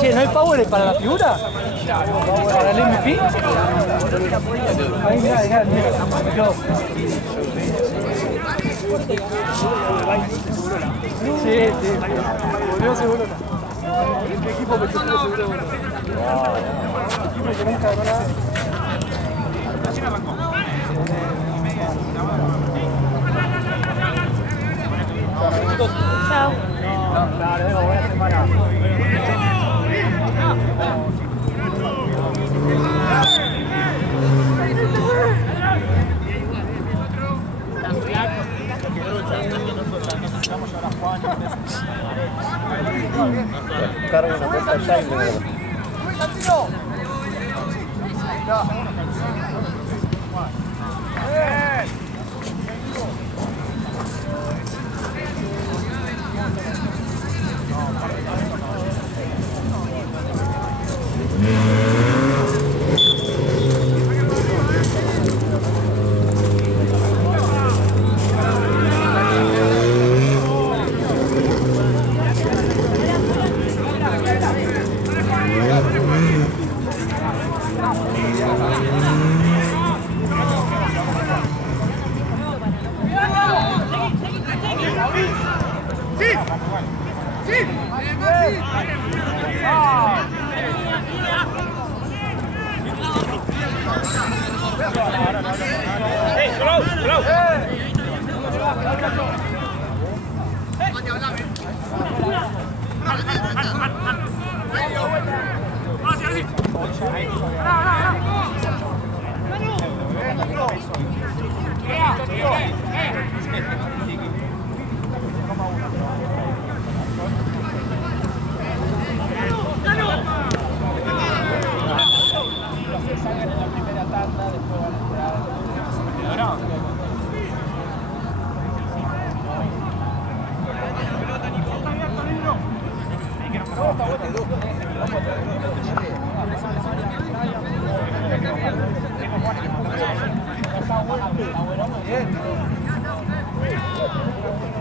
Che, ¿no hay power para la figura? ¿Para el MVP? Ahí mirá, me quedó. Sí. Volvió seguro. El equipo me chocó seguro. El equipo que nunca ganó nada. Recién arrancó. Chao. Claro, buena semana. Carga una cosa allá y luego.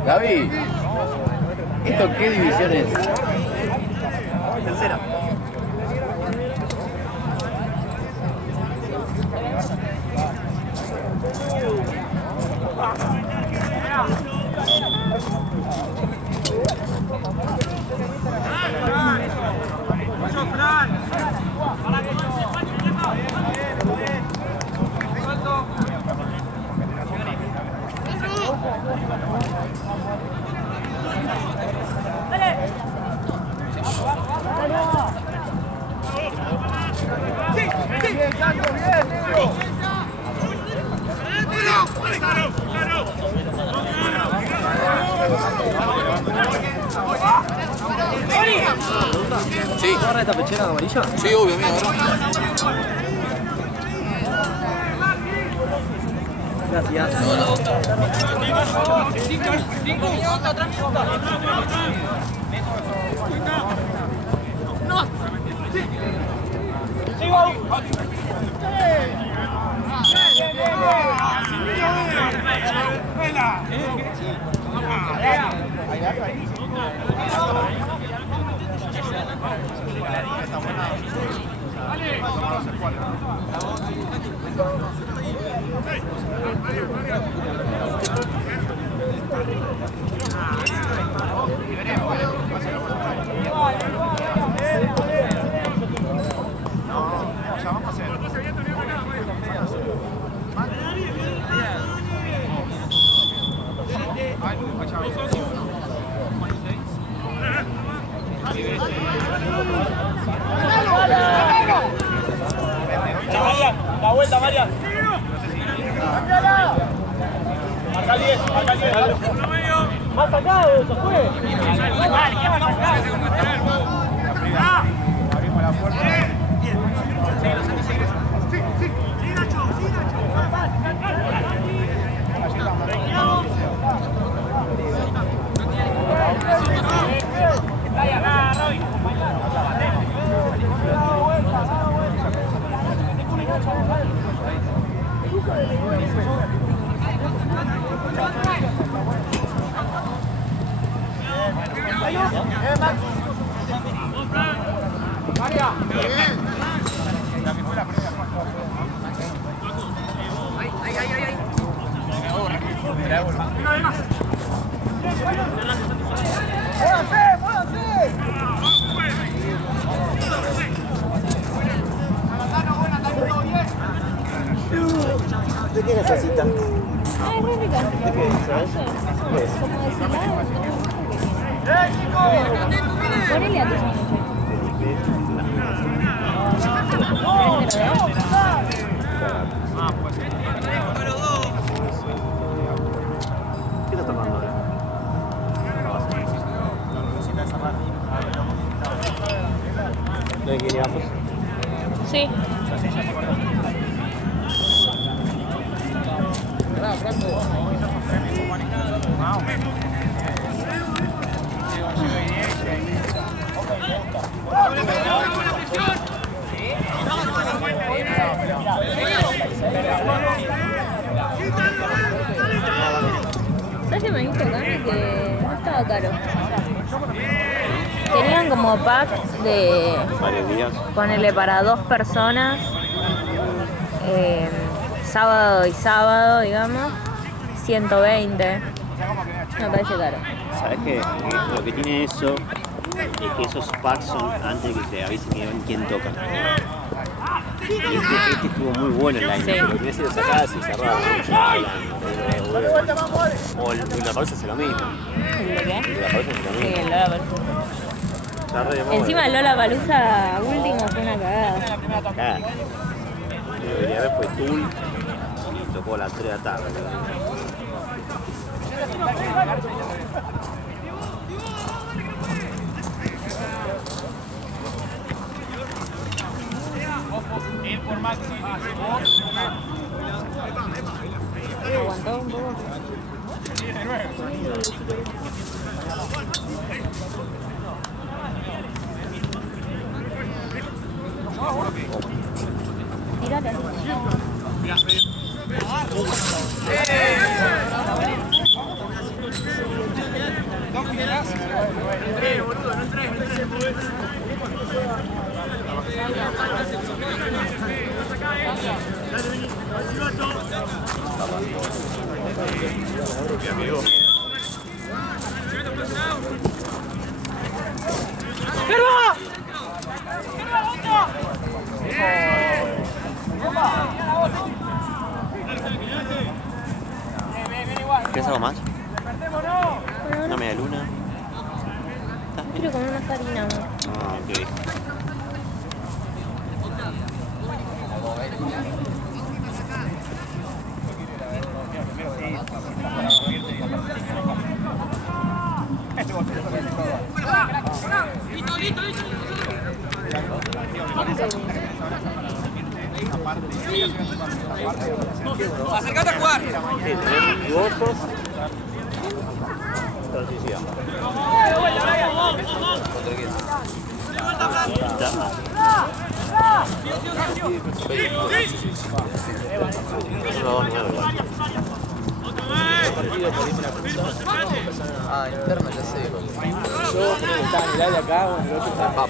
Gaby, ¿esto qué división es? Tercera. Sí. ¿Agarra esta pechera amarilla? Sí, obvio, amigo. Gracias. La vuelta, Marian. Marca el 10, marca el 10. Más sacado, se fue. Abrimos la puerta. ¿De qué necesita? Ah, es re rica. ¿De qué es? ¿Sabes? ¿Qué es? Como destilado, ¿no? Ponele a tu sándwich. ¿Qué está tomando ahora? ¿No hay guineazos? Sí. ¿Sabes qué me dijo Cami? Que no estaba caro. Tenían como pack de, Varios días. ponele para 2 personas, sábado y sábado, digamos, 120. Me parece caro. ¿Sabes qué? Lo que tiene eso es que esos packs son antes de que te avisen que ven quién toca. Y este estuvo muy bueno el line, Sí. pero hubiera sido sacadas y cerradas. O el de la pausa hace lo mismo. ¿El de qué? El de la pausa hace lo Sí, mismo. el Lollapalooza. Ya re de moda. Encima el Lollapalooza último fue una cagada. Claro. Lo que quería ver fue Tool y tocó a las 3 de la tarde. Él por Maxi. Aguantó un poco. Tírale. ¿Quieres algo más? Una media luna. Quiero comer una farina más. Ah, ok. Acercate a jugar. Sí, tenés votos. Transición. Ah, interna, ya sé. Yo creo que estaba en el área acá, o en el otro estaba.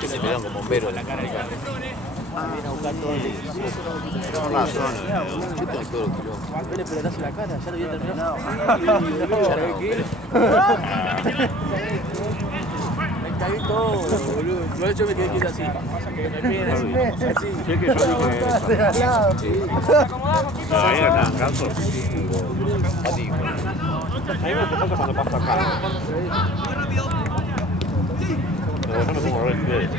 Que se pegan como bombero en la cara del carro. Viene a buscar todo el Son una zona, yo tengo todo lo que lo. Vele pelotazo en la cara, ya lo había terminado. Me cagué todo, boludo. Por eso yo me quedé quieto así. Que me peguen así. Así. Sé que yo dije eso. Ahí era canso. A ti. A mí me pasa cuando paso acá. Pero yo no pongo red flares,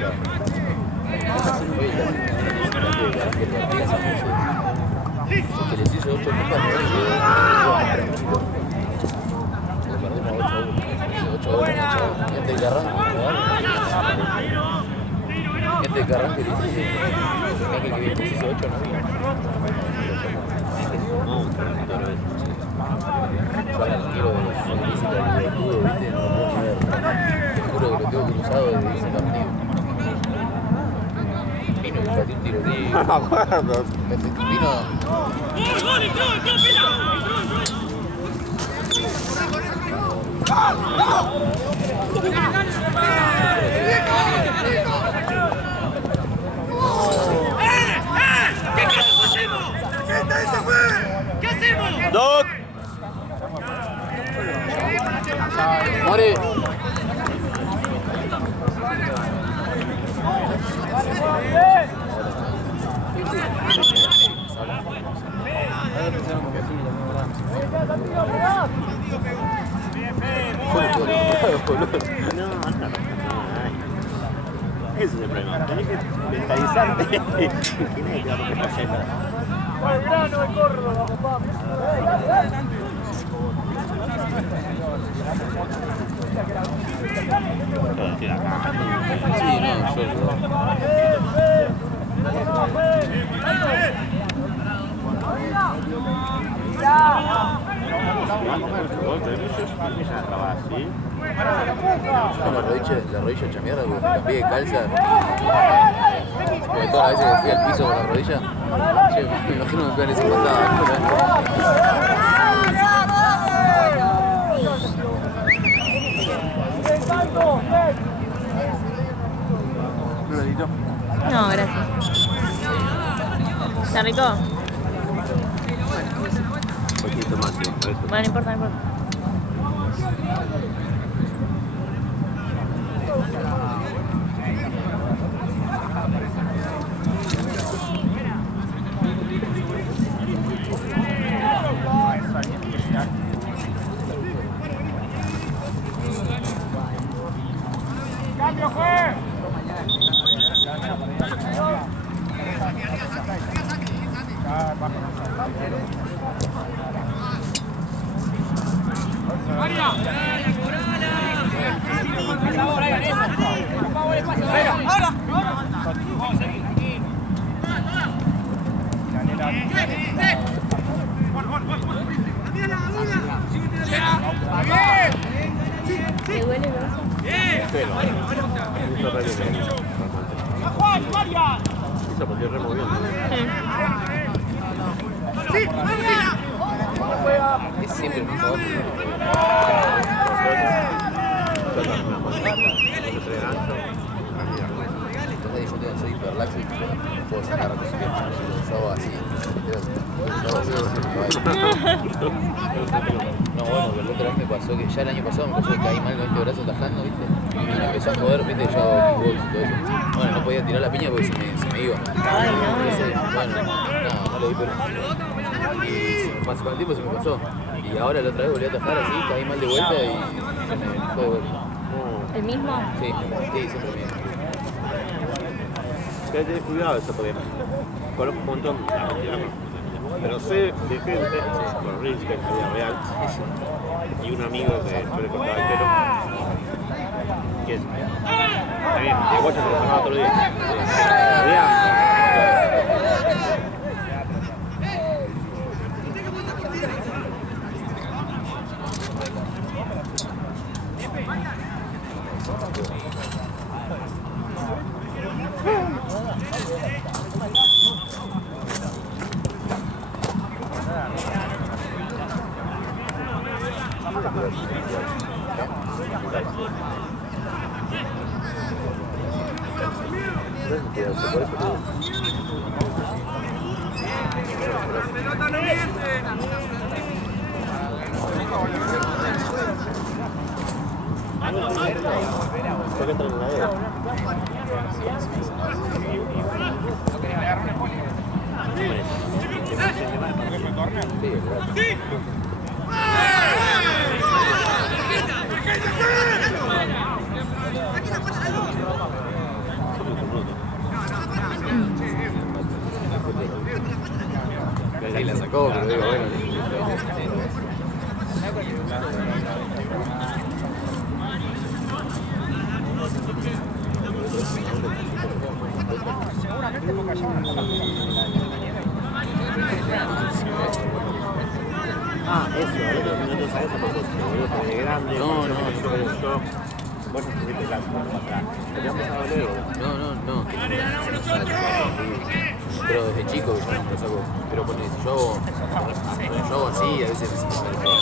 Que les hizo 8 puntos, Gente que arranca, gente que arranca y dice que les hizo 8, no, pero es. Yo ahora no quiero física de escudo, ¿viste? No lo puedo ver. Te juro que lo tengo cruzado desde ese partido. Vino y pateó un tiro Rodrigo. No me acuerdo. Vino. Doc. More. No, anda. Ese es el problema. Tenés que mentalizarte. ¿Quién es el que va a romper la jeta? Belgrano de Córdoba, papá. Sí, no, yo. La rodilla hecha mierda porque me cambié de calza. Porque todas las veces que fui al piso con la rodilla, me imagino que me pegan esa patada. No, gracias. ¿Está rico? Un poquito más, sí, por eso. Bueno, no importa, no importa. ¡Cambio, juez! ¿Te duele el brazo? Eso porque removió. Es siempre el mismo. Entonces yo soy hiperlaxo y no puedo sacar yo hago así. No, bueno, pero la otra vez me pasó que ya el año pasado me pasó que caí mal con este brazo tajando, ¿viste? Y me empezó a joder, ¿viste? Yo hago kickbox y todo eso. Bueno, no podía tirar la piña porque se me iba. Ay, no. Entonces, bueno, no lo vi, pero... Y con el tiempo se me pasó. Y ahora la otra vez volví a tajar así, caí mal de vuelta y se me fue de vuelta. ¿El mismo? Sí, siempre bien. Hay que tener cuidado eso porque conozco un montón, pero sé de gente, por Rins, que es la vida real, y un amigo que yo le cortaba el pelo, que es, está bien, de guacho se lo sacaba todos los días. Sí, la sacó, pero digo, bueno. Ah, eso, a veces no sabes a propósito, de grande, No. vos no estuviste la semana pasada. ¿Te han pasado luego? No. Pero desde chico yo no me lo saco. Pero si yo hago así, a veces me siento mal.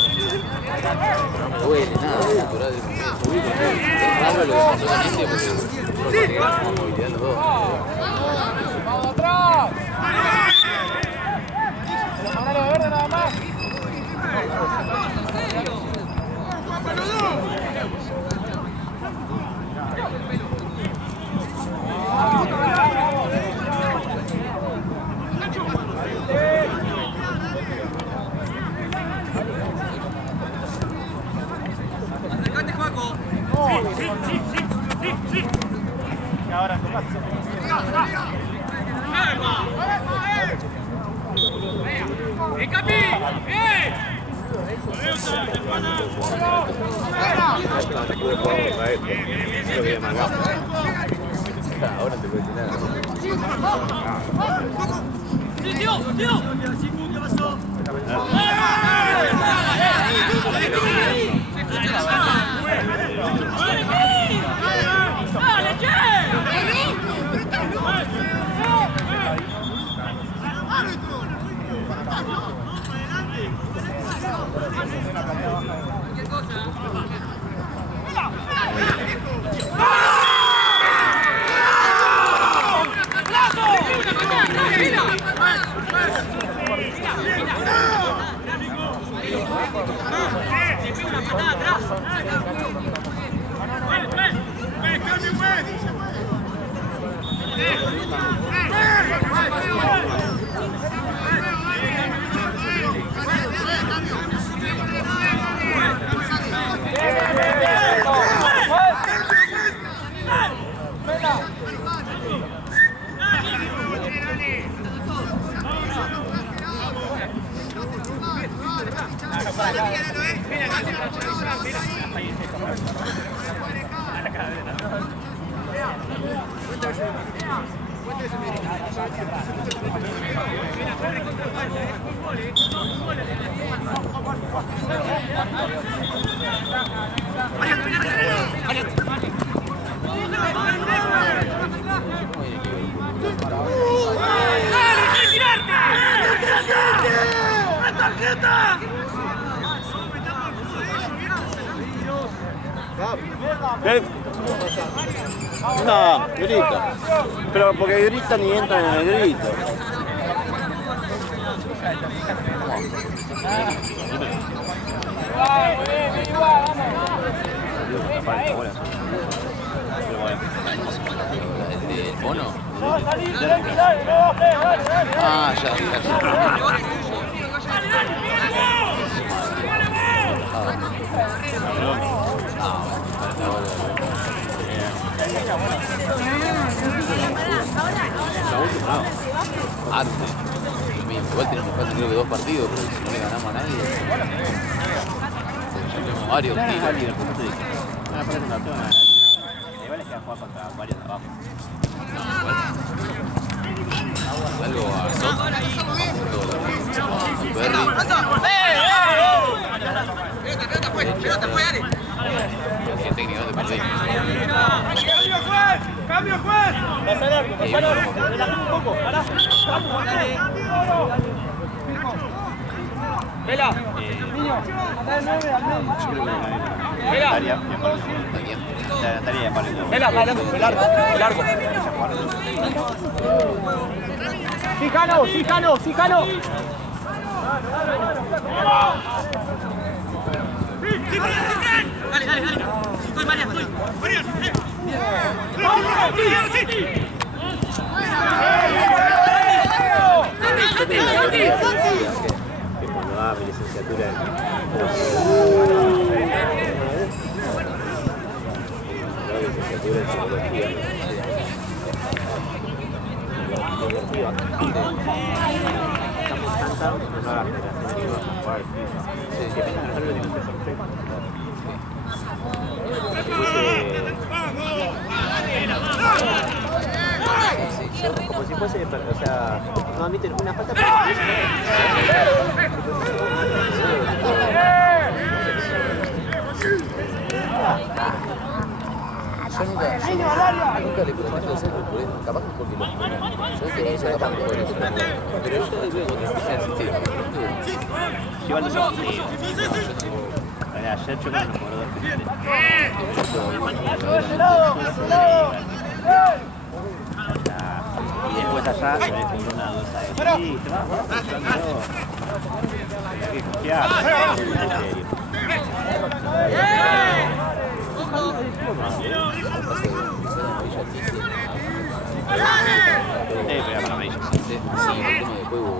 No me duele nada, es natural del momento. Es raro lo que pasó con este porque uno tiene más movilidad los dos. ¡Vamos atrás! ¡Manalo de verde nada más! Acercate, Juaco. Sí. Y ahora tocás. ¡Capi! ¡Bien! No pude jugar contra él. Lo vi de manga. Ahora te puedo decir nada. ¡Tío! ¡Dale, che! No, grita. Pero porque gritan y entran en el grito. ¿El mono? Ah, ya. Antes. Igual tenemos falta creo que 2 partidos, pero si no le ganamos a nadie. Ya tenemos varios tiros. Igual es que va a jugar contra varios de abajo. Algo a Sot. ¡Pelota fue, Ale! Que técnicamente perdí. ¡Cambio, juez! ¡Vela! Niño, anda el 9 al medio. ¡Vela! ¡Vela, para adelante! ¡Largo! ¡Fíjalo! Dale. Estoy, María, estoy. Que cuando haga mi licenciatura en psicología. Estamos tan en una generación que va a jugar FIFA. Que vengan a hacerlo de un perfecto. Como si fuese, o sea, no admiten una falta yo nunca le prometo hacerlo por eso, capaz que porque lo yo que eso capaz que por eso, pero yo te digo que empieza a existir. Igual no son ayer yo no me acuerdo. Y después allá le compró una dosa de sí, te vas escuchando. Hay que confiar. Pero para mí. Sí, el tema de juego.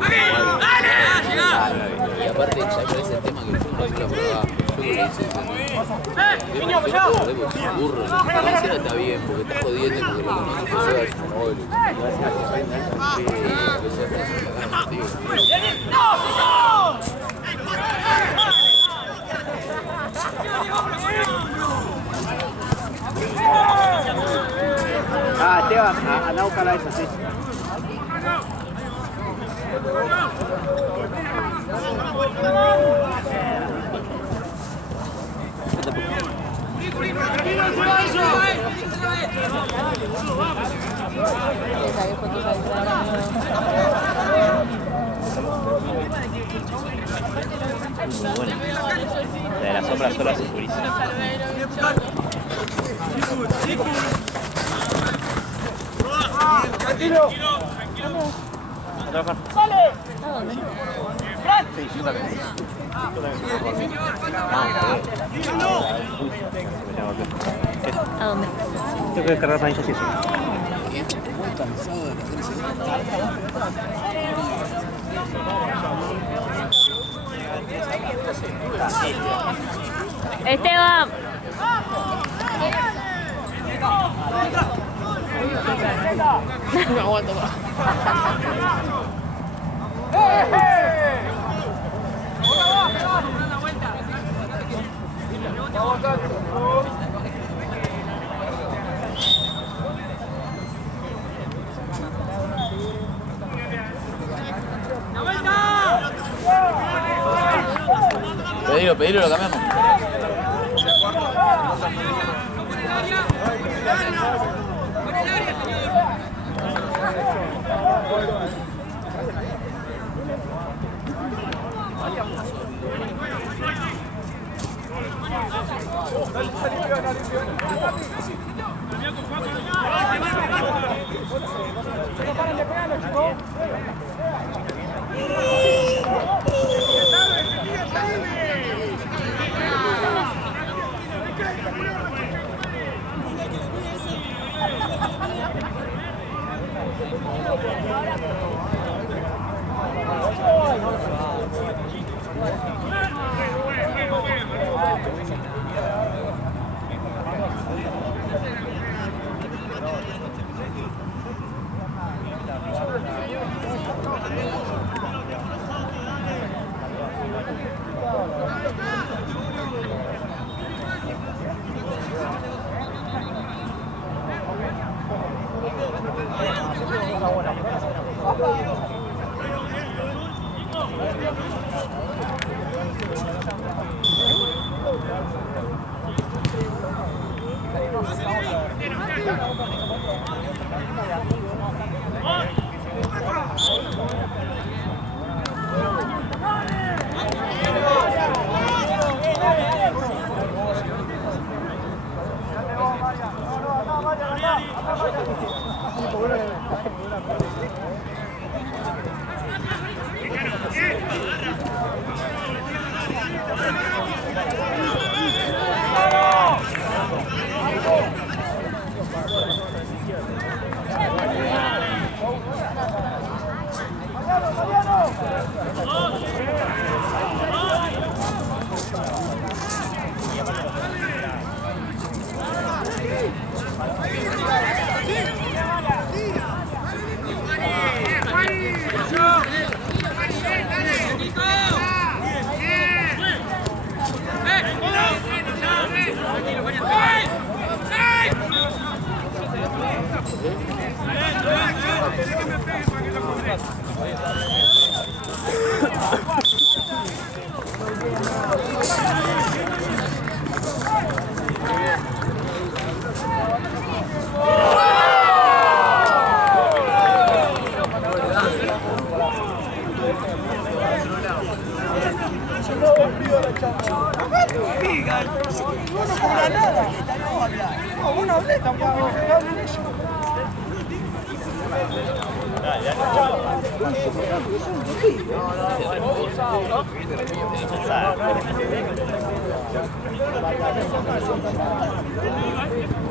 Y aparte, ya parece el tema que el fútbol no se lo probaba. Yo creo que dice, burro, lo que está bien, porque está jodiendo, porque lo conoce, que se va a hacer un gol. Ah, Esteban, anda a buscarla esa, sí. Muy buena. La de las sombras solas es buenísima. Tranquilo. ¿A trabajar? ¿A dónde? Sí, yo también. ¿A dónde? Tengo que descargar para eso, sí. Muy cansado de hacer ese Esteban. no aguanto más. Pedilo, lo cambiamos.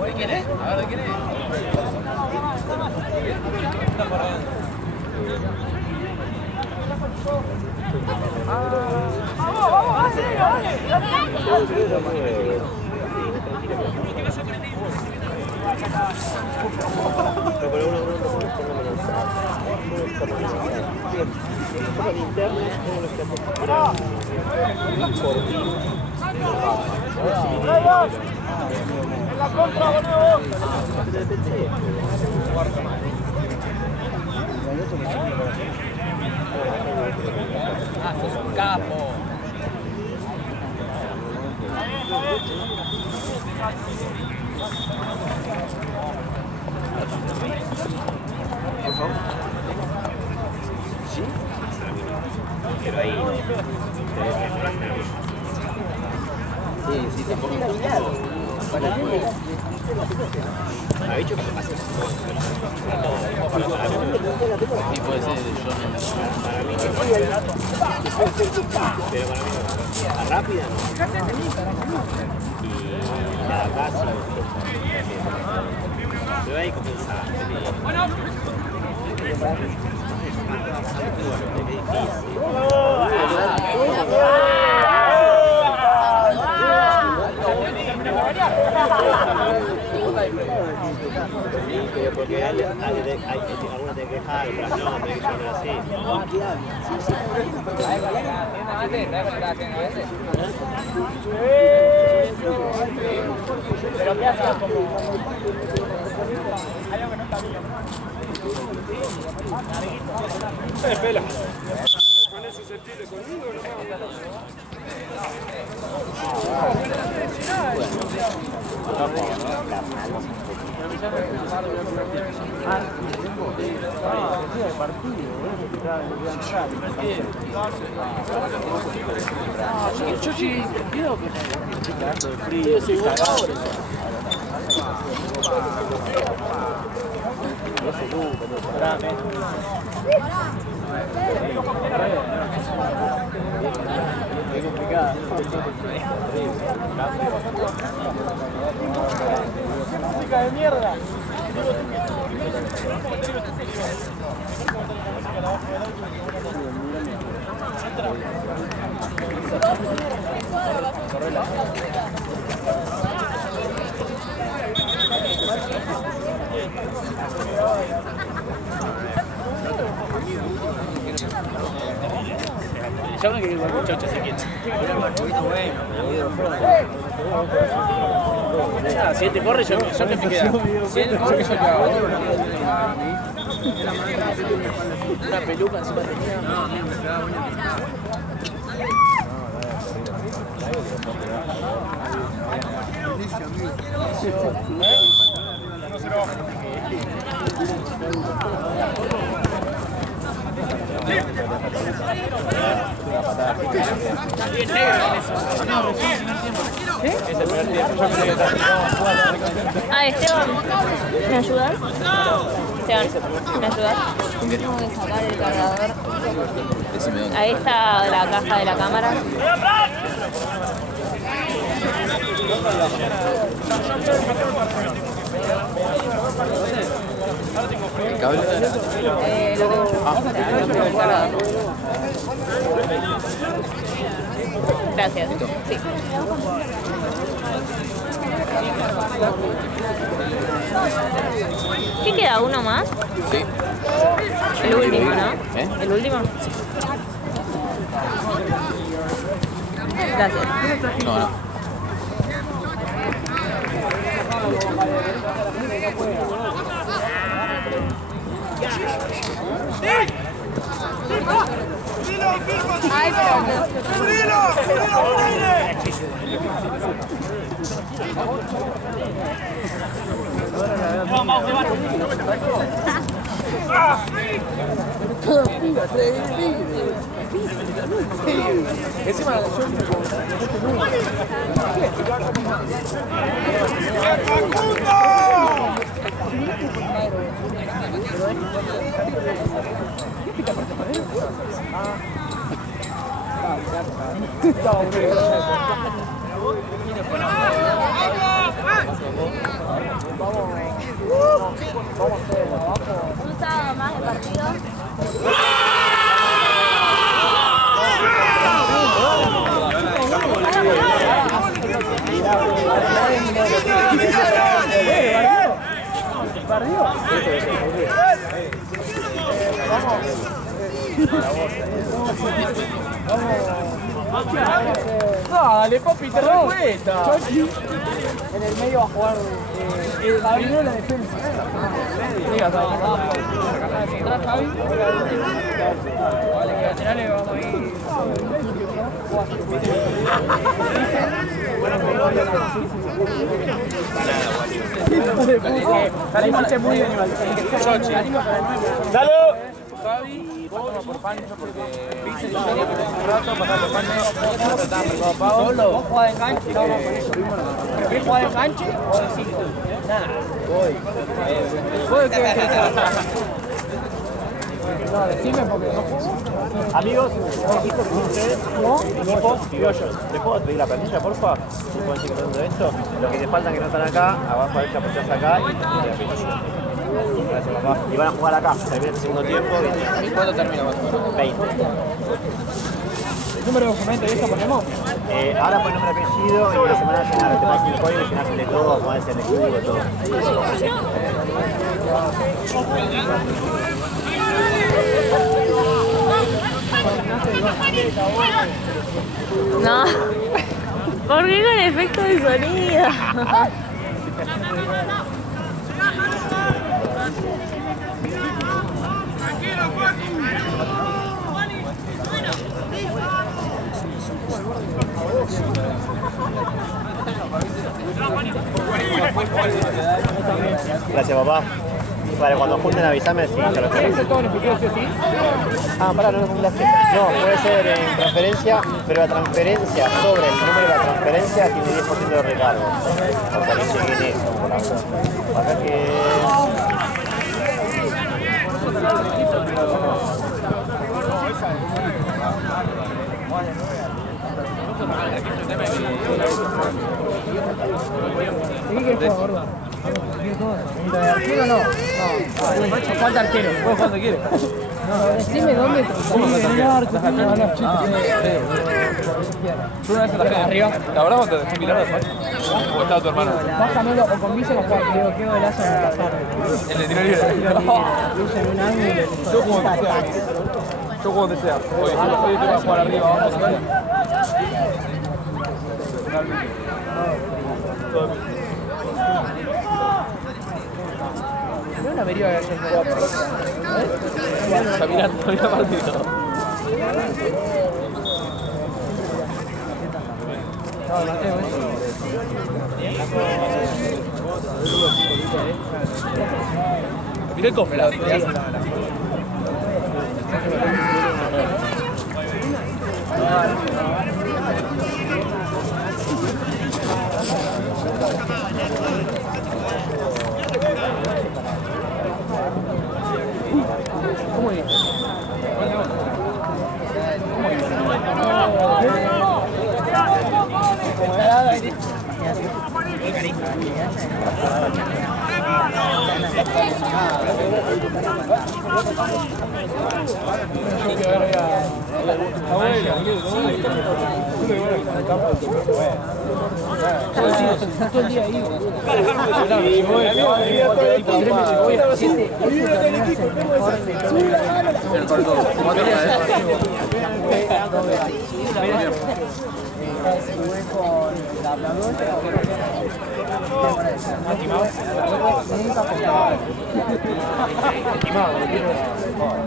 ¿De quién es? A ver, ¿de quién es? En la contra, boludo. Ah, sos un capo. Por favor. ¿Sí? Pero ahí Sí, tampoco me gusta. ha dicho que se pase. Sí, puede ser, yo no. Para mí no. Pero para mí no. La rápida no. Y la casi. Pero ahí comienza. Porque alguna te queja, otras no, me dicen así. Pero qué haces como... Hay algo que no está bien. Pela. Con ese sentir conmigo, Yo sí creo que estoy cagando de frío, estoy cagado. Es complicado. música de mierda. Yo me quería igual muchacho, así que... Si él te corre, yo que me queda. Si él corre, yo que hago. Una peluca encima tenía. No, me quedaba buena. Ah, Esteban, ¿me ayudas? Esteban, ¿me ayudas? Tengo que sacar el cargador. Ahí está la caja de la cámara. ¿El cable no era? El cargador. Gracias. Sí. ¿Qué queda? ¿Uno más? Sí. El último, ¿no? ¿Eh? ¿El último? Sí. Gracias. No, no. Ay, pero... Todas pilas, 3 tigres. Encima yo Un sábado más de partido. Dale, papi, te das cuenta. En el medio va a jugar el Javi de la defensa. Javi. Vale, que laterales vamos a ir. Salimos muy bien, ¡Dale! Javi, pasamos por Pancho porque Pizza y yo un rato, pasamos por Pancho. Solo. ¿Vos jugás de enganche? ¿Preferís jugar de enganche o de 5? Nada. ¿Vos de qué ves? No, decime porque no juego. Amigos, equipos con ustedes, equipos criollos. ¿Les puedo pedir la planilla, porfa? ¿Se pueden seguir hablando de esto? Los que te faltan que no están acá, abajo a ella apoyás acá y te la planilla. Gracias, papá. Y van a jugar acá, termina el segundo tiempo. ¿Y cuándo termina más o menos? 20. ¿El número de documento y eso ponemos? Ahora pon nombre, apellido y la semana llenar. Te pasan el código y llenas el de todo, podés el escudo y todo. No. ¿Por qué con efecto de sonido? Gracias, papá. Vale, cuando junten avísame si te lo ¿Puede ser todo en efectivo, sí o sí? Ah, pará, no lo congelaste. No, puede ser en transferencia, pero la transferencia sobre el número de la transferencia tiene 10% de recargo. O sea, no lleguen eso. Acá que... Sí, que juega, gordo. ¿De arquero no? No, falta arquero. Puedes cuando quieres. No, decime dónde te en el arco. Tú una vez atajé arriba. ¿La verdad te dejé mirar después? ¿O estaba tu hermano? Bájamelo o con Vice lo juega. Digo, qué golazo en la pasada. El de tiro libre. Vice en un ángulo. Yo como desea. Yo como desea. Hoy te vas a jugar arriba, vamos a ver. No una averigua de ayer. Caminando, mira partido. No, no tengo Mirá el cofre. ¿Cómo es? Todo el día ahí. Jugué con la Blanca. Nunca apostaba.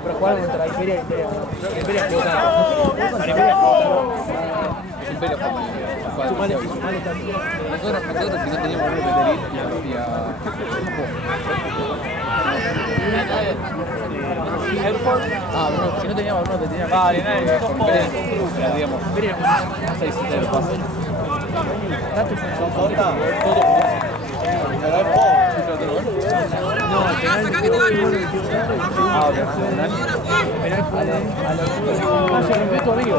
Pero jugaron contra la Imperia. Imperia explotaba. feria como nosotros si no teníamos un Peterín y a bueno, si no teníamos uno te tenía Vale, digamos, hasta 17 de paso. No, el penal se rompió tu amigo.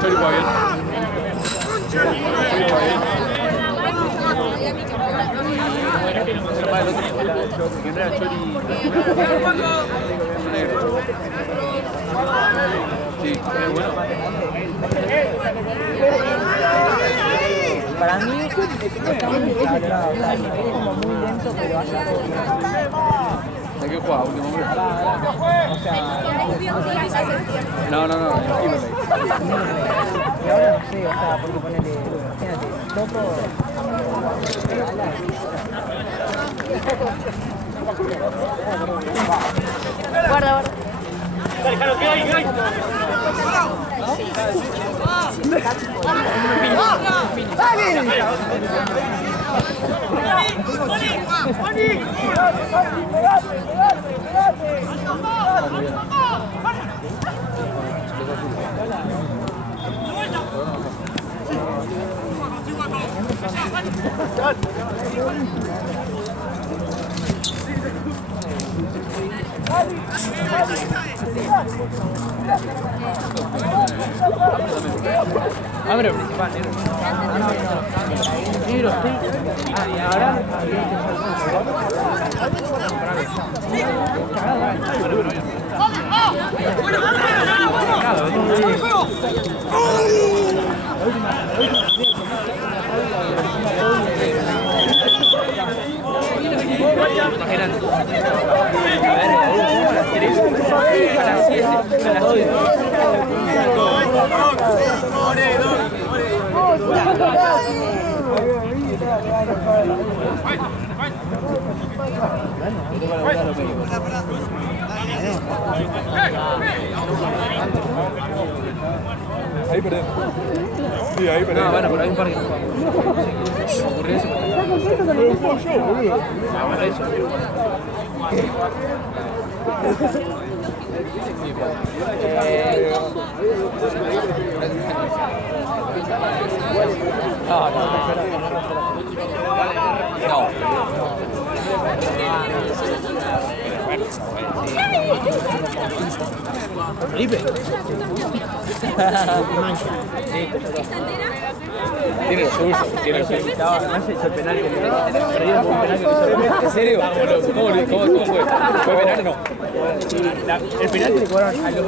Chori va bien. Que no era Chori. Sí, bueno. Para mí está muy equilibrado, es como muy lento, pero hace todo. ¿De qué juega? ¿Último hombre? O sea, No, y ahora sí, o sea, porque ponele, imagínate, Toto. Guarda, guarda. Abre principal, negro. Negro, sí. Y ahora. Ahí perdemos. Sí, ahí perdemos. No, bueno, pero hay un par que no jugamos. Se me ocurrió eso. Felipe. Tiene lo suyo, tiene lo suyo. Además hizo el penal que le perdimos un penal que hizo. ¿En serio? ¿Cómo fue? ¿Fue penal o no? El penal que le cobraron a los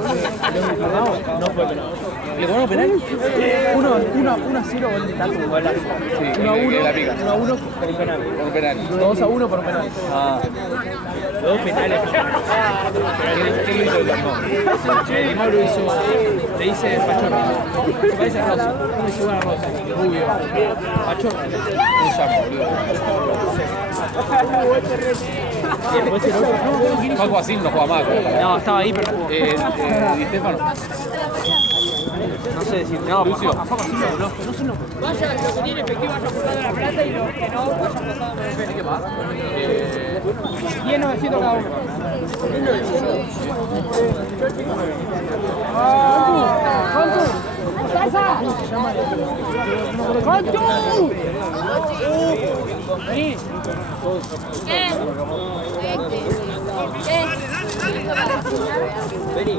reclamados no fue penal. ¿Le cobraron penal? 1-0 gol de Tato, un golazo. Sí, 1-1 la pica. 1-1 por un penal. Por penal. 2-1 por un penal. Ah. Dos penales. ¿Qué le hizo el Limón? El Mauro hizo, le dice Pachorra. Se parece a Rossi. No es igual a Rossi. Rubio. Pachorra. Un sapo, boludo. Y después el otro. Paco Asín no juega más. No, estaba ahí, pero jugó. ¿Y Stefano? No sé decir. No, Lucio. a Paco sí lo conozco. No sé no. Vaya, lo que tiene efectivo vaya aportando la plata y los que no vayan aportando el pene. ¿Qué más? 10.900 cada uno. ¿Cuánto? ¿Cuánto? Vení. ¿Qué? Vení.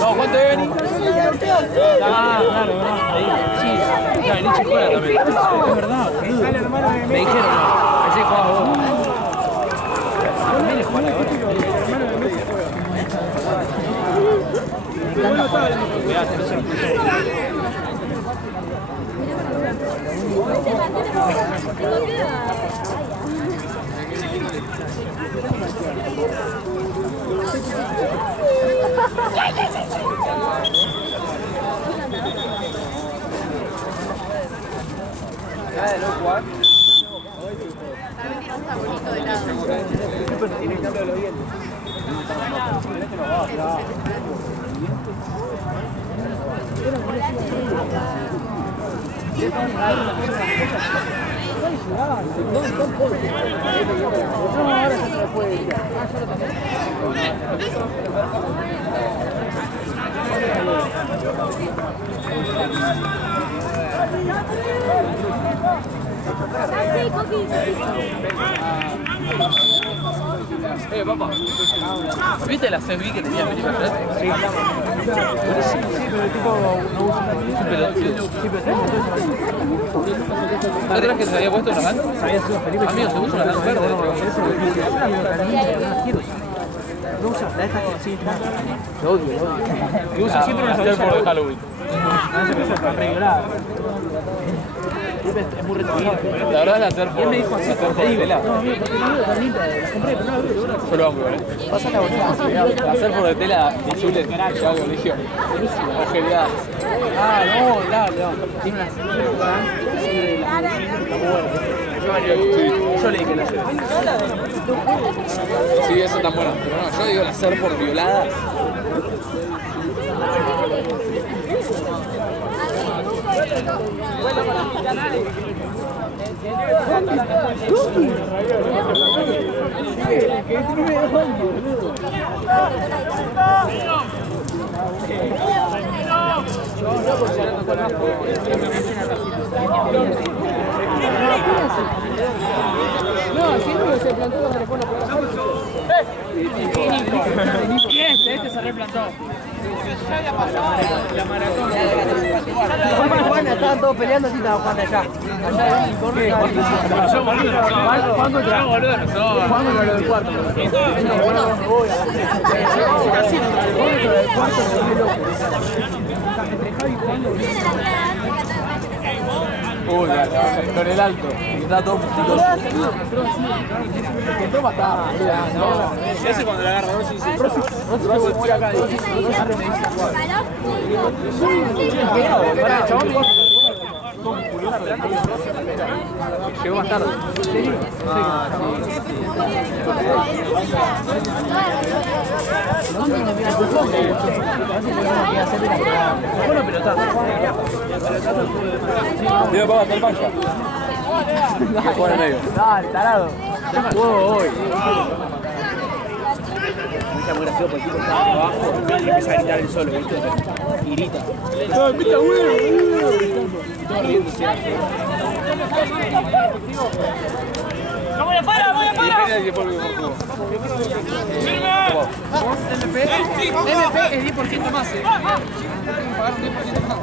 No, ¿cuánto debe venir? Claro, sí. Ya, Nietzsche juega también. Es verdad, boludo. Me dijeron, no. Pensé que jugaba vos. También es jugar ahora. Me encanta jugar. Mirá, tenés el Papá, ¿viste la CB que tenía Felipe ayer? Sí. Sí, pero el tipo no usa la pelotudo. Sí, pero ¿no crees que se había puesto una gana? Amigo, se puso una gana verde. No usa la esta que sí, lo odio. Y usa siempre una Hacer por de Halloween. No se puso para regular. Es muy retenido. La verdad es la hacer Y él me dijo así, por te digo, tela. no, amigo, porque no la limpia, la compré, pero no la veo. Yo lo amo, ¿eh? Pasa la bonita. Hacer por de tela azul es ya algo colegio. Ojeridad. Ah, no, claro. Tiene una yo le dije la lleve. Sí, eso tan bueno. Pero no, yo digo la hacer por violada. No, siempre se plantó cuando le pone y este se replantó. Ya había pasado la maratón. Juan, estaban todos peleando así, estaba Juan allá. Allá en corre. Juan contra lo del cuarto. Casi contra el cuarto de loco. Entre Javi y Juan Uy, con el alto. Está todo musculoso. intentó matar. Ese cuando le agarra, no sé si Rossi fue acá. Llegó más tarde. Bueno, pelotazo. Digo, papá, está el pancha. Que juega en el medio. Dale, tarado. Hoy. Está muy gracioso porque el tipo estaba abajo y empieza a gritar él solo, ¿viste? Y grita. ¡No, pita huevo! Todo riéndose. ¡No voy a parar, voy a parar! MP es 10% más, Tengo que pagar un 10% más.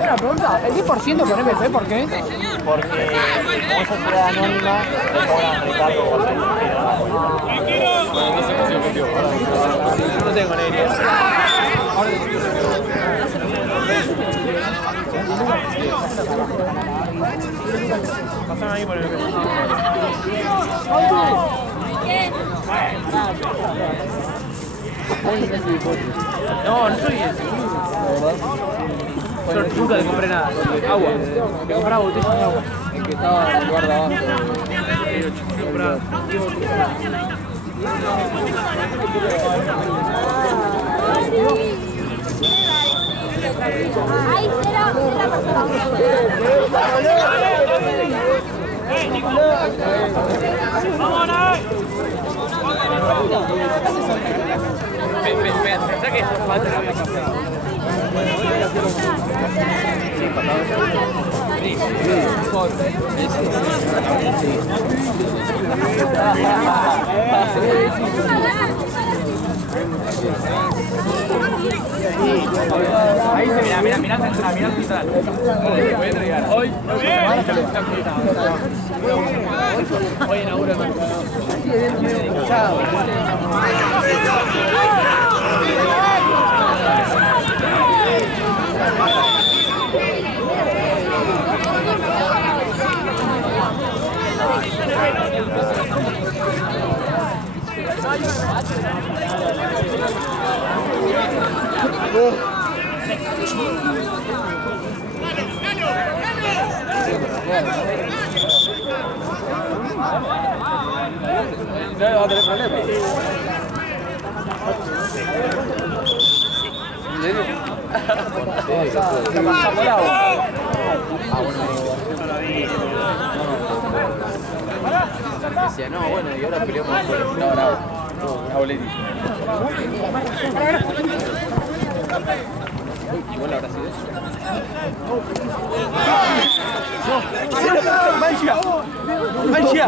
Una pregunta, ¿el 10% con MP por qué? Porque como sociedad anónima le cobran recargo por yo no tengo ni idea. Pasaron ahí por el no, no soy ese. Yo nunca le compré nada. Agua. Le compraba botellas de agua. El que estaba en el lugar de abajo. Ahí será Pensá que esto falta la café. Ahí se mirá central. Voy a entregar. Hoy inaugura el mercado. No va a tener problema. Decía, no, bueno, y ahora peleamos por el... No, Auleti. Igual habrá sido eso. ¡Mancha!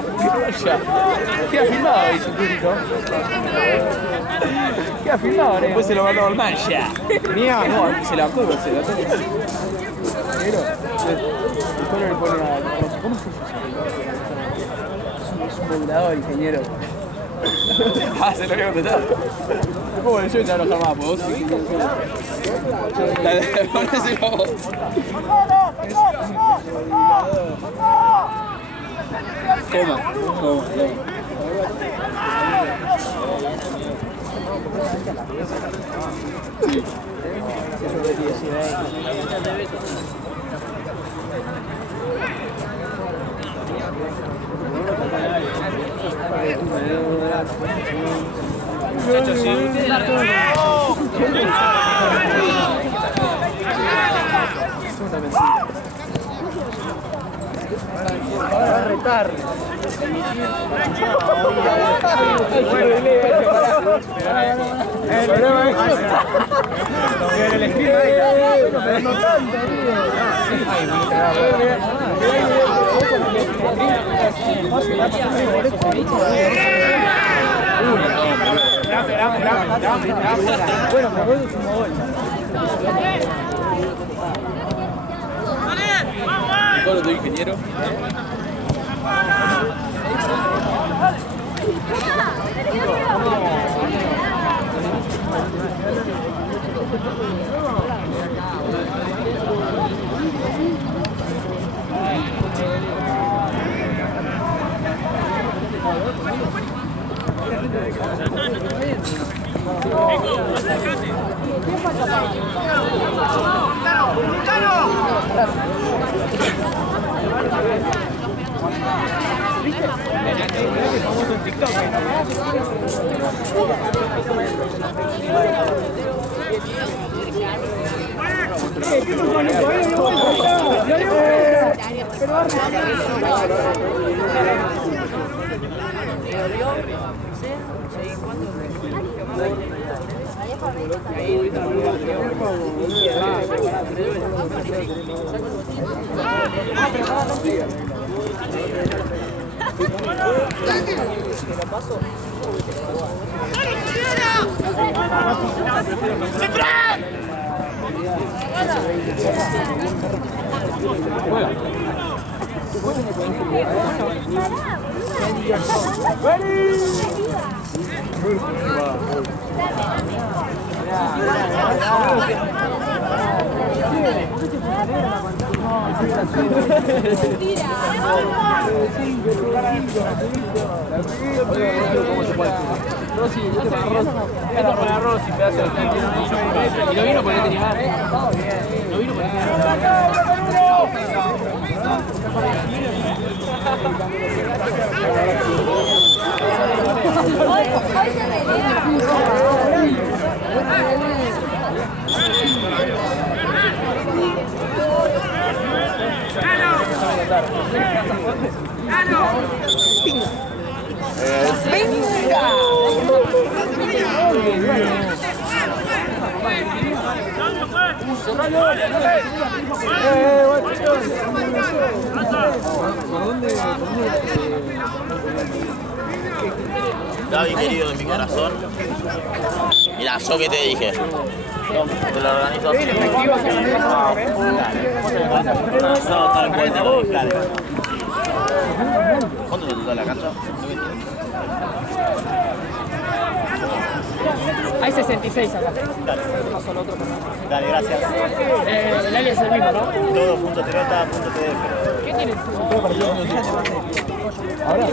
Queda filmado ahí su público. Queda filmado, ¿no? Después se lo mandó al Mancha. Mía, no, se levantó igual, se levantó. Negro. Después le pone a... ¿Cómo se llama? Es un modulador, ingeniero. Se lo voy a contestar. ¿Cómo yo te voy a enojar más? ¿Vos? Ponéselo vos. Toma. Sí. Muchachos, sí. Va a retar. El problema es el escrito ahí. Pero no tanto, bueno, pero es un gol. Todo tu ingeniero. Famoso en TikTok. Esto para Rossi, pedazo de gente. Y no vino porque tenía ganas. No vino porque tenía Gaby, querido de mi corazón. Mirá, yo que te dije. Te lo organizo. No, tal cual te lo dije. Dale. ¿Cuánto te total la cancha? Hay 66 acá. Dale. No solo otro personaje. Dale, gracias. El alias es el mismo, ¿no? Todo.terota.tdf. ¿Qué tiene? Ahora.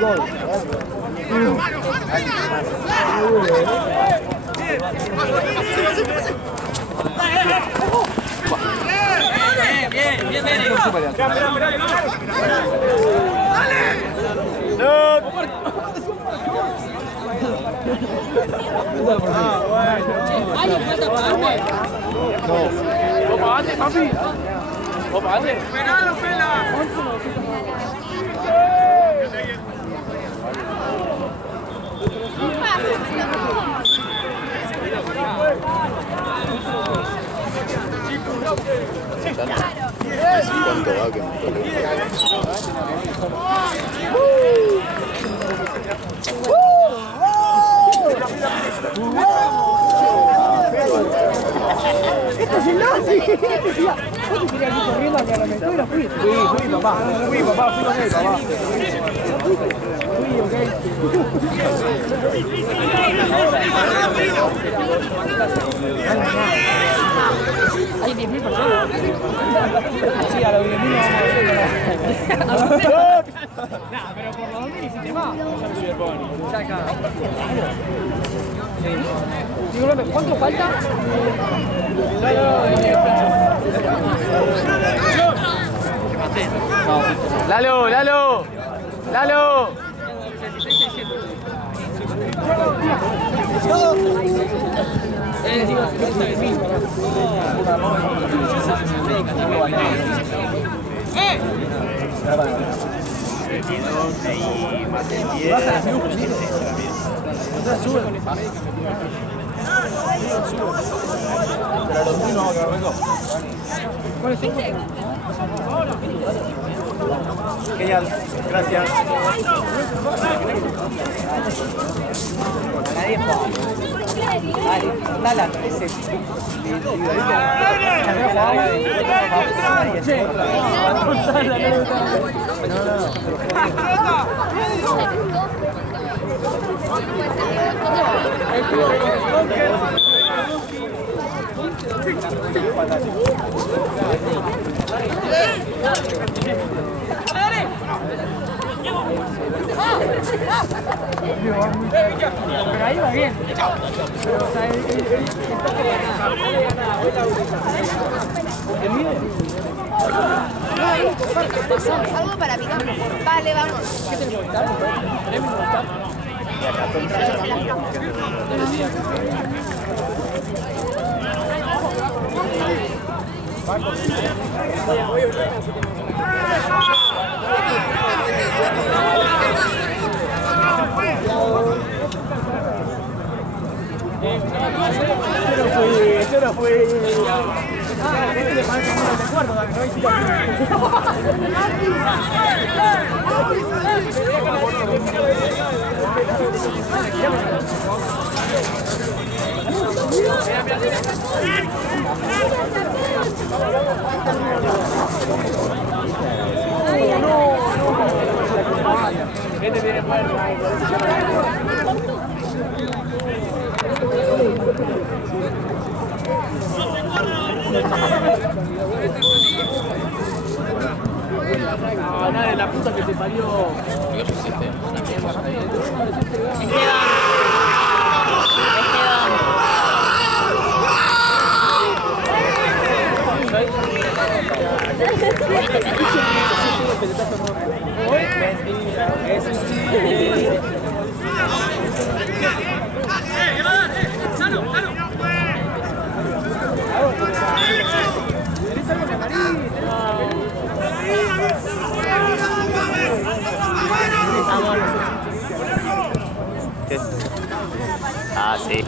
Gol. Bien. Ay, falta pagarme. No. Pagate, papi. Pagate. Pegalo, pela. ¿Cuánto va que ¡Esto es el nazi! ¿Vos te querías ir corriendo hacia la aventura? Fui, papá. Fui con él, papá. Fui, ok. Hay 10.000 personas. Sí, a los 10.000 vamos a ver. Nah, pero por los 2.000 hiciste más. Ya acá. Disculpe, ¿cuánto falta? Lalo. Genial, gracias. Dale, ese. Pero ahí va bien. Pero, o sea, Algo para picar. Vale, vamos. ¿qué tenés que votar? ¿Tenés que votar? Yo no fui. Este le parece como el de cuarto, no hiciste. Este tiene fuerza. No, nada de la puta que te parió. Ah, sí.